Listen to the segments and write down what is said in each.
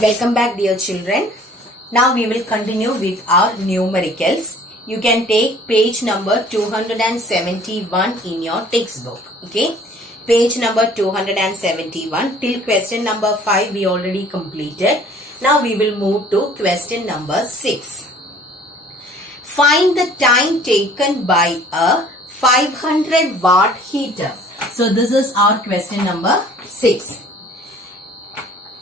Welcome back, dear children. Now we will continue with our numericals. You can take page number 271 in your textbook. Okay. Page number 271 till question number 5 we already completed. Now we will move to question number 6. Find the time taken by a 500 watt heater. So this is our question number 6.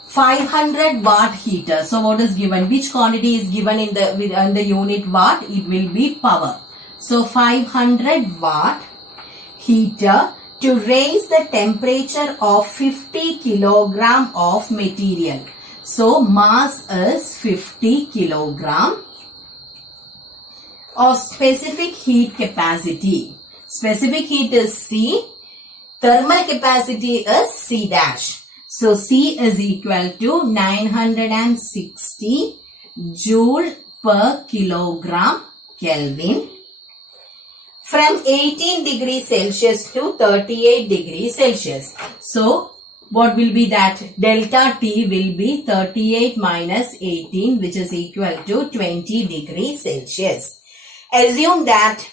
500 watt heater. So what is given? Which quantity is given in the unit watt? It will be power. So 500 watt heater to raise the temperature of 50 kilogram of material. So mass is 50 kilogram. Of specific heat capacity. Specific heat is C. Thermal capacity is C dash. So C is equal to 960 joule per kilogram Kelvin. From 18 degrees Celsius to 38 degrees Celsius. So what will be that? Delta T will be 38 minus 18, which is equal to 20 degrees Celsius. Assume that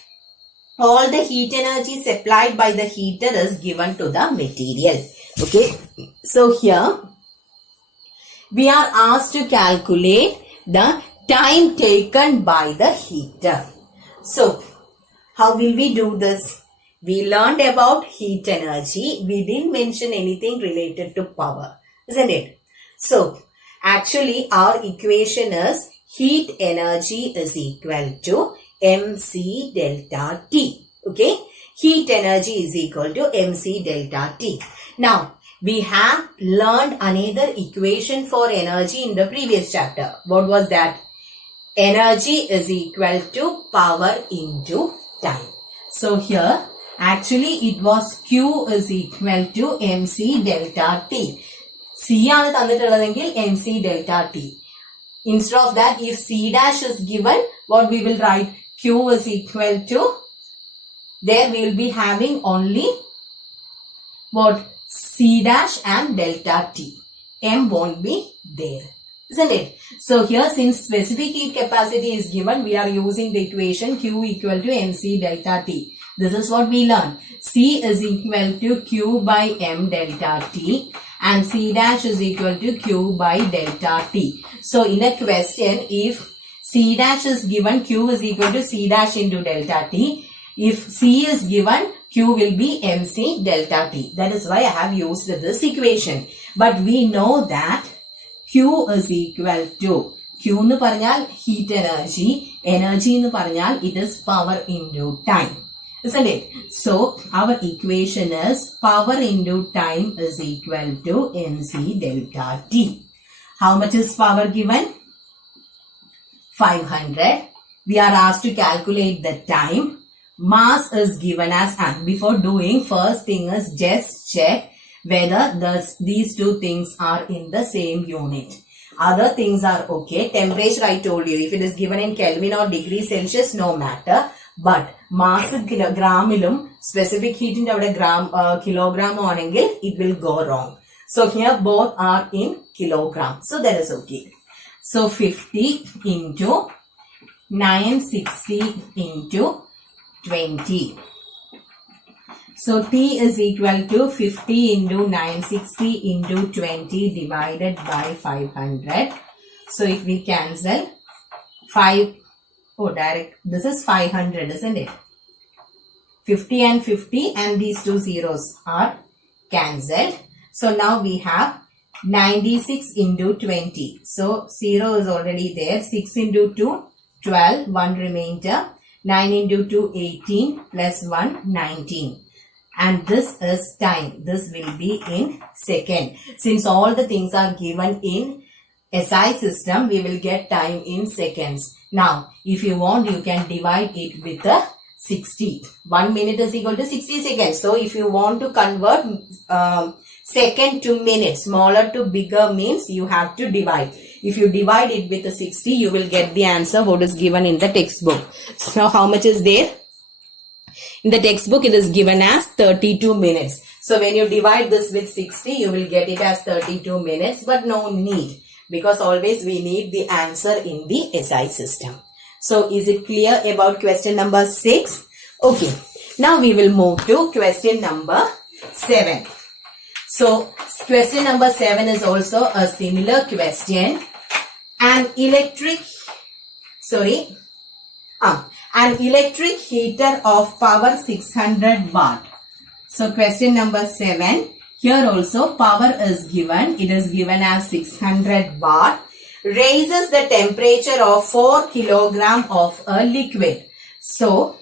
all the heat energy supplied by the heater is given to the material. Okay. So here we are asked to calculate the time taken by the heater. So how will we do this? We learned about heat energy. We didn't mention anything related to power, isn't it? So actually our equation is heat energy is equal to mc delta T. Okay. Heat energy is equal to mc delta T. Now, we have learned another equation for energy in the previous chapter. What was that? Energy is equal to power into time. So here, actually it was Q is equal to mc delta T. C ആണ് തന്നിട്ടുള്ളതെങ്കിൽ mc delta T. Instead of that, if C dash is given, what we will write? Q is equal to, there we will be having only what? C dash and delta T. M won't be there, isn't it? So here, since specific heat capacity is given, we are using the equation Q equal to mc delta T. This is what we learned. C is equal to Q by M delta T and C dash is equal to Q by delta T. So in a question, if C dash is given, Q is equal to C dash into delta T. If C is given, Q will be mc delta T. That is why I have used this equation. But we know that Q is equal to, Q nu parnal heat energy, energy nu parnal it is power into time. Isn't it? So our equation is power into time is equal to mc delta T. How much is power given? 500. We are asked to calculate the time. Mass is given as, and before doing, first thing is just check whether these two things are in the same unit. Other things are okay. Temperature I told you, if it is given in Kelvin or degree Celsius, no matter. But mass gramilum, specific heat in kilogram onengil, it will go wrong. So here both are in kilogram. So that is okay. So 50 into 960 into 20. So T is equal to 50 into 960 into 20 divided by 500. So if we cancel this is 500, isn't it? 50 and 50 and these two zeros are cancelled. So now we have 96 into 20. So 0 is already there. 6 into 2, 12, 1 remainder. 9 into 2, 18, plus 1, 19. And this is time. This will be in second. Since all the things are given in SI system, we will get time in seconds. Now, if you want, you can divide it with a 60. 1 minute is equal to 60 seconds. So, if you want to convert second to minute, smaller to bigger means you have to divide. If you divide it with a 60, you will get the answer what is given in the textbook. So, how much is there? In the textbook, it is given as 32 minutes. So, when you divide this with 60, you will get it as 32 minutes, but no need. because always we need the answer in the SI system. So is it clear about question number 6? Okay. Now we will move to question number 7. So question number 7 is also a similar question. An electric heater of power 600 watt. So question number 7. Here also power is given. It is given as 600 watt. Raises the temperature of 4 kilogram of a liquid. So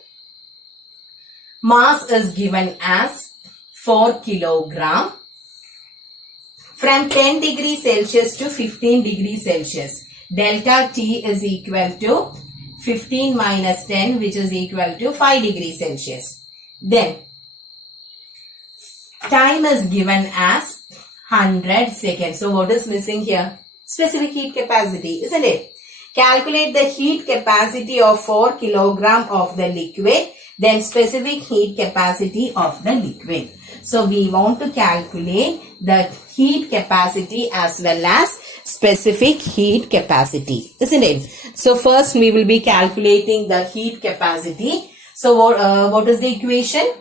mass is given as 4 kilogram. From 10 degrees Celsius to 15 degrees Celsius. Delta T is equal to 15 minus 10, which is equal to 5 degrees Celsius. Then time is given as 100 seconds. So what is missing here? Specific heat capacity, isn't it? Calculate the heat capacity of 4 kilogram of the liquid, then specific heat capacity of the liquid. So we want to calculate the heat capacity as well as specific heat capacity, isn't it? So first we will be calculating the heat capacity. So what is the equation?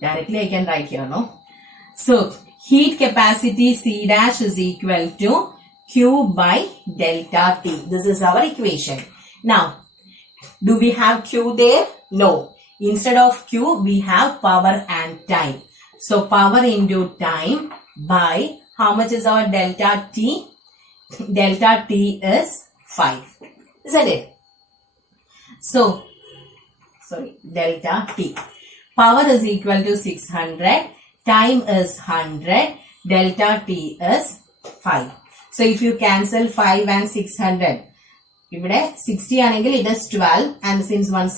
Directly I can write here, no? So heat capacity C dash is equal to Q by delta T. This is our equation. Now, do we have Q there? No. Instead of Q, we have power and time. So power into time by how much is our delta T? Delta T is 5. Isn't it? So, delta T. Power is equal to 600. Time is 100. Delta T is 5. So if you cancel 5 and 600, ഇവിടെ 60 ആണെങ്കിൽ it is 12 and since 10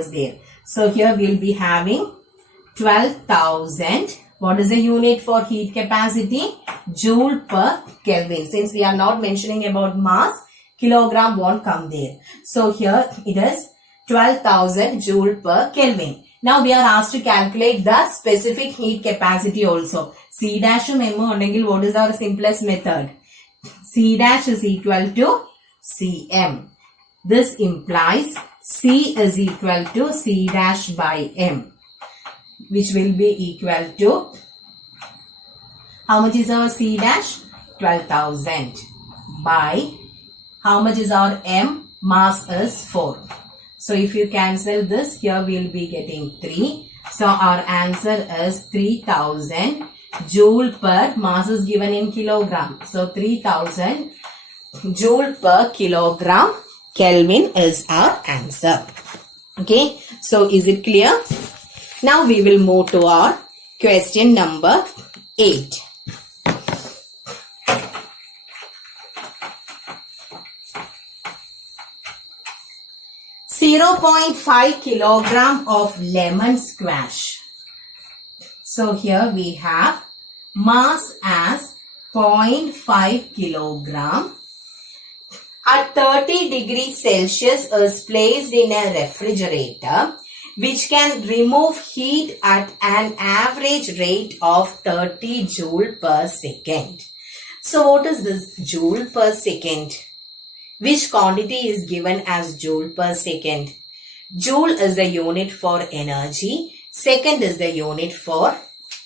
is there. So here we will be having 12,000. What is the unit for heat capacity? Joule per Kelvin. Since we are not mentioning about mass, kilogram won't come there. So here it is 12,000 joule per Kelvin. Now we are asked to calculate the specific heat capacity also. C dash and M ondengil, what is our simplest method? C dash is equal to Cm. This implies C is equal to C dash by M, which will be equal to, how much is our C dash? 12,000 by, how much is our M? Mass is 4. So if you cancel this, here we will be getting 3. So our answer is 3,000 joule per, mass is given in kilogram. So 3,000 joule per kilogram Kelvin is our answer. Okay. So is it clear? Now we will move to our question number 8. .5 kilogram of lemon squash. So here we have mass as 0.5 kilogram. At 30 degrees Celsius is placed in a refrigerator which can remove heat at an average rate of 30 joule per second. So what is this joule per second? Which quantity is given as joule per second? Joule is the unit for energy. Second is the unit for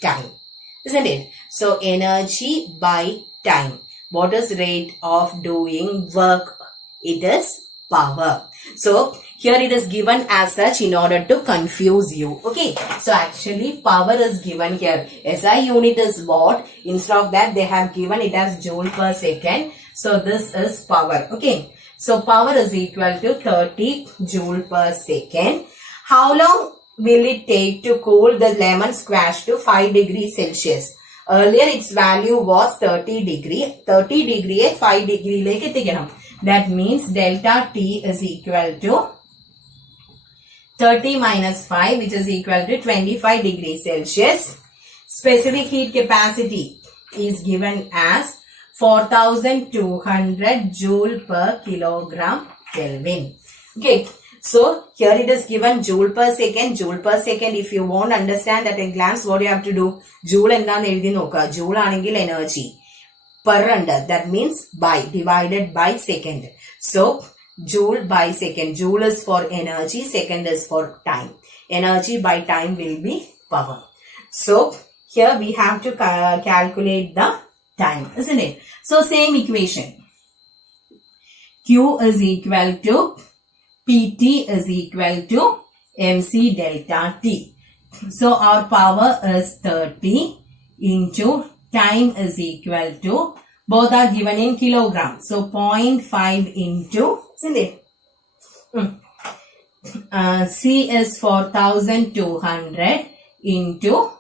time. Isn't it? So energy by time. What is rate of doing work? It is power. So here it is given as such in order to confuse you. Okay. So actually power is given here. SI unit is watt. Instead of that they have given it as joule per second. So this is power. Okay. So power is equal to 30 joule per second. How long will it take to cool the lemon squash to 5 degrees Celsius? Earlier its value was 30 degree. 30 degree at 5 degree like ethikanam. That means delta T is equal to 30 minus 5, which is equal to 25 degrees Celsius. Specific heat capacity is given as 4,200 joule per kilogram Kelvin. Okay. So here it is given joule per second. Joule per second. If you want to understand at a glance, what you have to do? Joule and then joule anengil energy. per under, that means by, divided by second. So joule by second. Joule is for energy, second is for time. Energy by time will be power. So here we have to calculate the time, isn't it? So same equation. Q is equal to PT is equal to MC delta T. So our power is 30 into time is equal to, both are given in kilogram. So 0.5 into, isn't it? C is 4200 into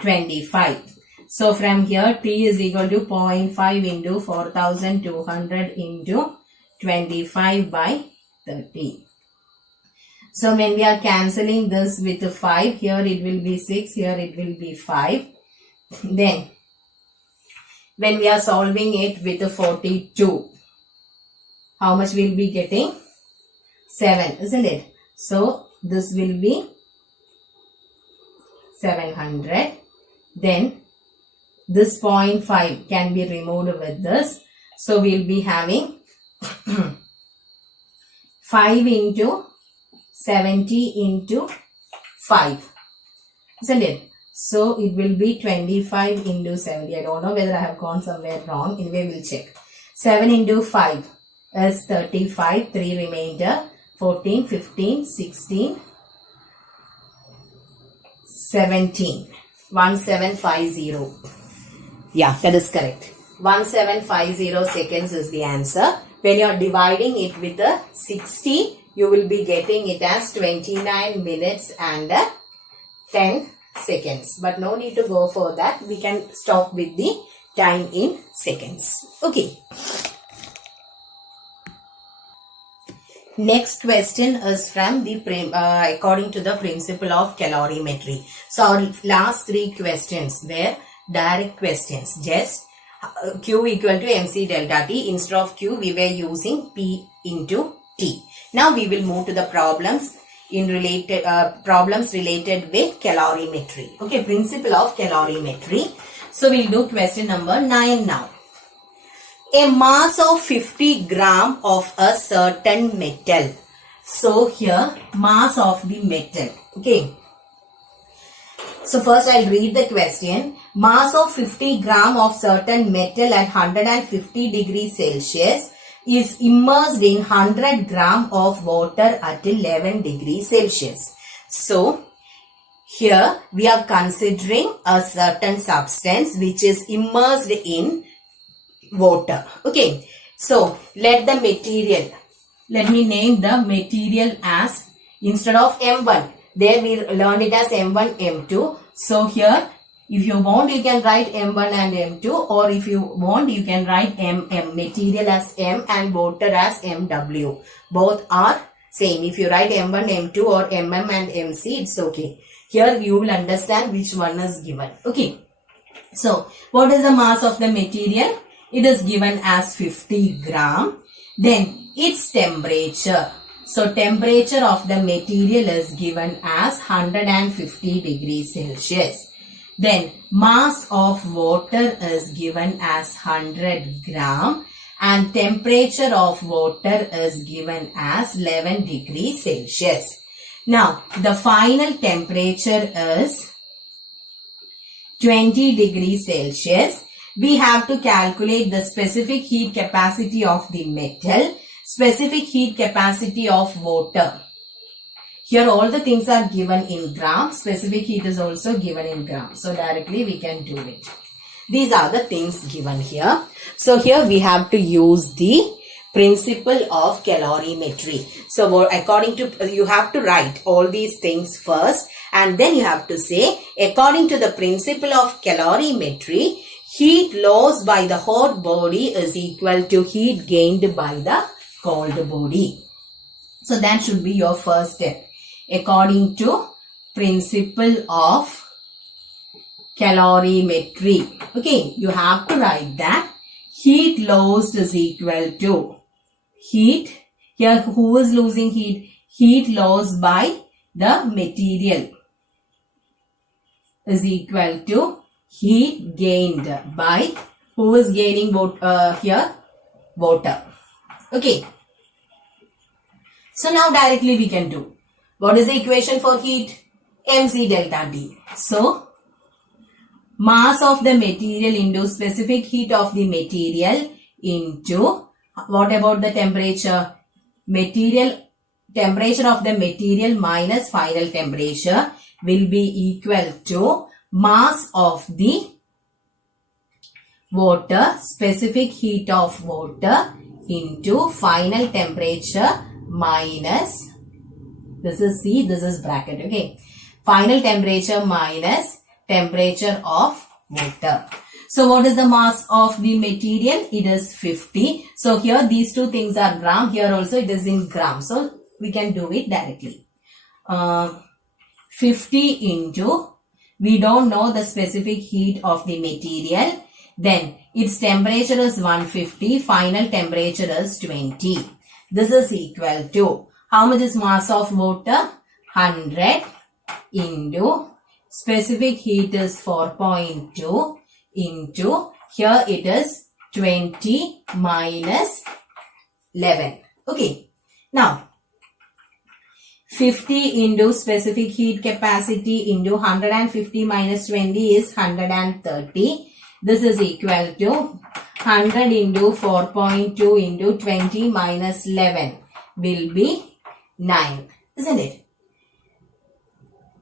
25. So from here T is equal to 0.5 into 4200 into 25 by 30. So when we are cancelling this with 5, here it will be 6, here it will be 5. Then when we are solving it with 42, how much will be getting? 7, isn't it? So this will be 700. Then this 0.5 can be removed with this. So we will be having 5 into 70 into 5, isn't it? So it will be 25 into 70. I don't know whether I have gone somewhere wrong. Anyway, we'll check. 7 into 5 is 35. 3 remainder. 14, 15, 16, 17. 1750. Yeah, that is correct. 1750 seconds is the answer. When you are dividing it with the 60, you will be getting it as 29 minutes and 10 seconds. But no need to go for that. We can stop with the time in seconds. Okay. Next question is from the according to the principle of calorimetry. So our last 3 questions were direct questions. Just Q equal to MC delta T. Instead of Q, we were using P into T. Now we will move to the problems in related with calorimetry. Okay, principle of calorimetry. So we'll do question number 9 now. A mass of 50 gram of a certain metal. So here mass of the metal. Okay. So first I'll read the question. Mass of 50 gram of certain metal at 150 degrees Celsius is immersed in 100 gram of water at 11 degrees Celsius. So here we are considering a certain substance which is immersed in water. Okay. So let the material, let me name the material as, instead of M1, there we learned it as M1, M2. So here if you want you can write M1 and M2, or if you want you can write MM, material as M and water as MW. Both are same. If you write M1, M2 or MM and MC, it's okay. Here you will understand which one is given. Okay. So what is the mass of the material? It is given as 50 gram. Then its temperature. So temperature of the material is given as 150 degrees Celsius. Then mass of water is given as 100 gram and temperature of water is given as 11 degrees Celsius. Now the final temperature is 20 degrees Celsius. We have to calculate the specific heat capacity of the metal, specific heat capacity of water. Here all the things are given in grams. Specific heat is also given in grams. So directly we can do it. These are the things given here. So here we have to use the principle of calorimetry. So according to, you have to write all these things first and then you have to say, according to the principle of calorimetry, heat lost by the hot body is equal to heat gained by the cold body. So that should be your first step. According to principle of calorimetry. Okay, you have to write that heat lost is equal to heat. Here who is losing heat? Heat lost by the material is equal to heat gained by Who is gaining here? Water. Okay. So now directly we can do. What is the equation for heat? mc delta T. So mass of the material into specific heat of the material into, what about the temperature? Temperature of the material minus final temperature will be equal to mass of the water, specific heat of water into final temperature minus, this is C, this is bracket, okay. Final temperature minus temperature of water. So what is the mass of the material? It is 50. So here these two things are gram. Here also it is in gram. So we can do it directly. 50 into, we don't know the specific heat of the material. Then its temperature is 150. Final temperature is 20. This is equal to, how much is mass of water? 100 into specific heat is 4.2 into, here it is 20 minus 11. Okay. Now 50 into specific heat capacity into 150 minus 20 is 130. This is equal to 100 into 4.2 into 20 minus 11 will be 9. Isn't it?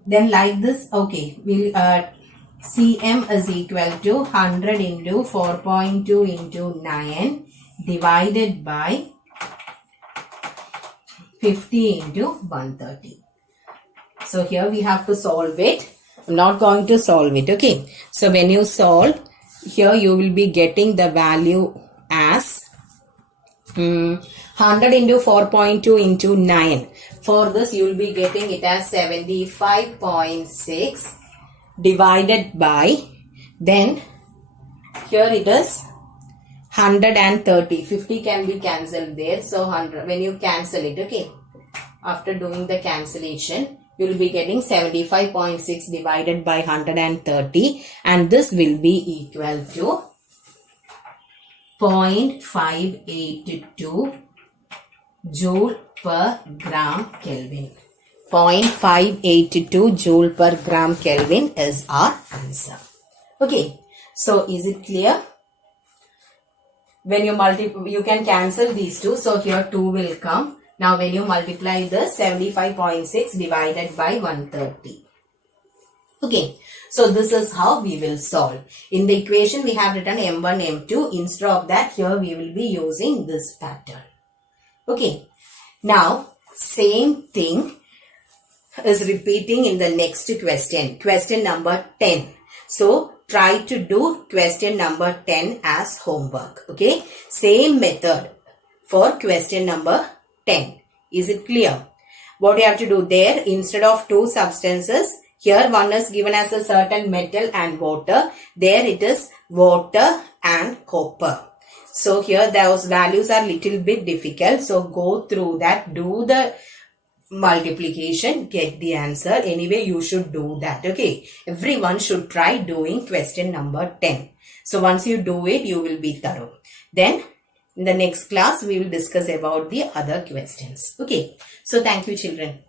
Then like this, okay, we'll Cm is equal to 100 into 4.2 into 9 divided by 50 into 130. So here we have to solve it. I'm not going to solve it, okay. So when you solve, here you will be getting the value as 100 into 4.2 into 9. For this you will be getting it as 75.6 divided by, then here it is 130. 50 can be cancelled there. So 100, when you cancel it, okay, after doing the cancellation, you will be getting 75.6 divided by 130, and this will be equal to 0.582 joule per gram Kelvin. 0.582 joule per gram Kelvin is our answer. Okay, so is it clear? When you you can cancel these two, so here 2 will come. Now when you multiply this, 75.6 divided by 130. Okay, so this is how we will solve. In the equation we have written M1, M2. Instead of that, here we will be using this pattern. Okay, now same thing is repeating in the next question. Question number 10. So try to do question number 10 as homework. Okay, same method for question number 10. Is it clear? What you have to do there, instead of two substances, here one is given as a certain metal and water. There it is water and copper. So here those values are little bit difficult. So go through that, do the multiplication, get the answer. Anyway, you should do that. Okay, everyone should try doing question number 10. So once you do it, you will be thorough. Then in the next class, we will discuss about the other questions. Okay, so thank you children.